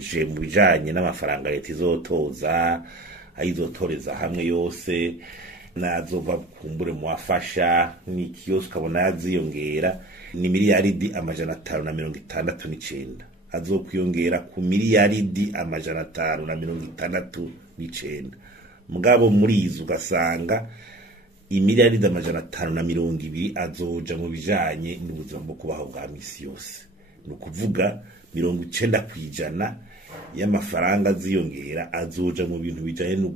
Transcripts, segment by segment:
twiheje mu bijanye n'amafaranga leta izotoza ayizotoreza hamwe yose nazova kumbure mu wafasha n'ikiyose ukabona yaziyongera ni miliyaridi 569 azokwiyongera ku miliyaridi 569 mugabo muri izo ugasanga imiliyaridi 520 azoja mu bijanye n'ubuzima bwo kubaho bwa misi yose no kuvuga 90% y'amafaranga ziyongera azoja mu bintu bijanye no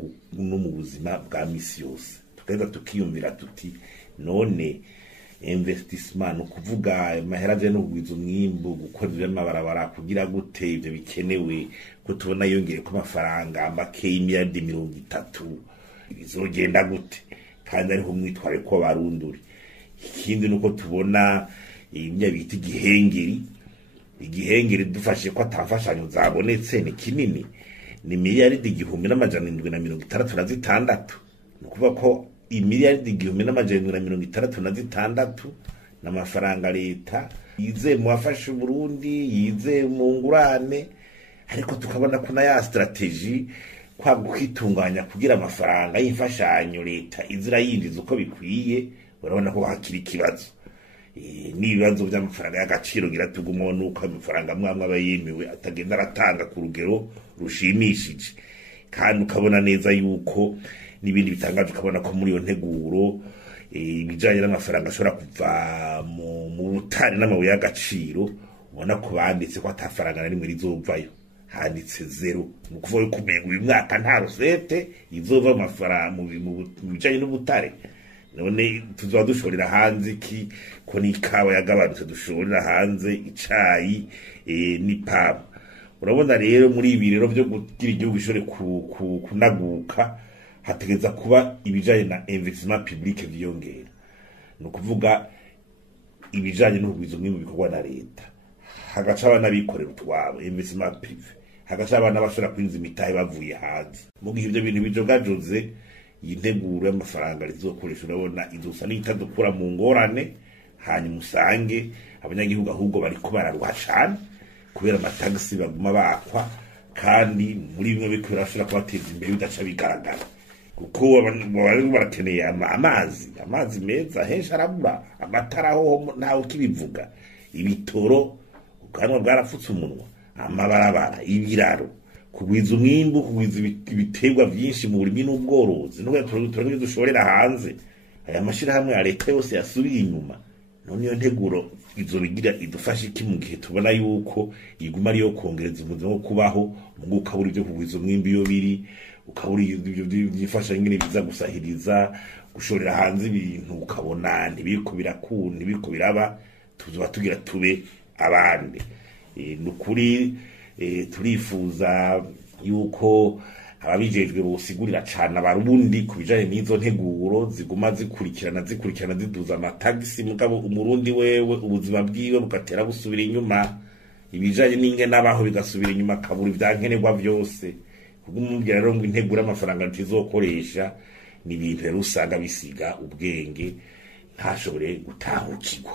mu buzima bwa misi yose tukeza tukiyumvira tuti none investissement no kuvuga mahera je no kugwiza umwimbu gukorera amabarabara kugira gute ivyo bikenewe ko tubona yongeye ku mafaranga make y'imiliyaridi 30 bizogenda gute kandi ariho mwitware ko barunduri ikindi nuko tubona imya biti igihengeri dufashe ko atafashanyo zabonetse ni kinini ni miliyaridi 1766 nukuvuga ko imiliyaridi 1766 n'amafaranga leta yize mu afasha Burundi yize mu ngurane ariko tukabona ko na ya strategy kwa kwitunganya kugira amafaranga y'imfashanyo leta izira yinjiza uko bikwiye urabona ko hakiri kibazo n'ibibazo by'amafaranga y'agaciro giratugumo nuko amafaranga mwamwe abayemewe atagenda aratanga ku rugero rushimishije kandi ukabona neza yuko nibindi bitangaje ukabona ko muri yo nteguro ibijanye n'amafaranga ashobora kuva mu butari n'amabuye y'agaciro ubona ko banditse ko atafaranga na rimwe rizovayo handitse zero nukuvuga ko kumenga uyu mwaka nta rosete izova amafaranga mu bijanye n'ubutare none tuzoba dushorera hanze iki ko n'ikawa yagabanutse dushorera hanze icayi n'ipamba urabona rero muri ibi rero byo kugira igihugu gishore kunaguka hategeza kuba ibijanye na investissement public vyongera no kuvuga ibijanye n'ubwizo mwimwe bikorwa na leta hagaca abana bikorera utwabo investissement privé hagaca abana bashora kwinza imitahe bavuye hanze mu gihe ibyo bintu bijogajoze yintegura y'amafaranga rizokoresha urabona izosa n'itadukura mu ngorane hanyuma usange abanyagihugu ahubwo bari kubararwa cyane kubera amatagisi baguma bakwa kandi muri bimwe bikora ashobora kubateza imbere bidaca bigaragara kuko abantu barakeneye amazi meza henshi arabura amatara ho ntawe kibivuga ibitoro ukanwa bwarafutse umunwa amabarabara ibiraro kugwiza umwimbu kugwiza ibiterwa byinshi mu burimi n'ubworozi no turangije dushorera hanze aya mashira hamwe ya leta yose yasubiye inyuma none yo nteguro izo bigira idufasha iki mu gihe tubona yuko iguma ari yo kongereza ubuzima bwo kubaho mu ukabura ibyo kugwiza umwimbu yo biri ukabura ibyo byifasha nyine biza gusahiriza gushorera hanze ibintu ukabona ntibiko birakunda ntibiko biraba tuzoba tugira tube abandi nukuri turifuza yuko ababijejwe bosigurira cyane abarundi kubijanye n'izo nteguro ziguma zikurikirana ziduza amatagisi mugabo umurundi wewe ubuzima bwiwe bugatera busubira inyuma ibijanye n'inge nabaho bigasubira inyuma kabura ivyankenerwa byose kugumubwira rero ngo integura amafaranga ntizokoresha ni ibintu rero usanga bisiga ubwenge ntashobore gutahukirwa.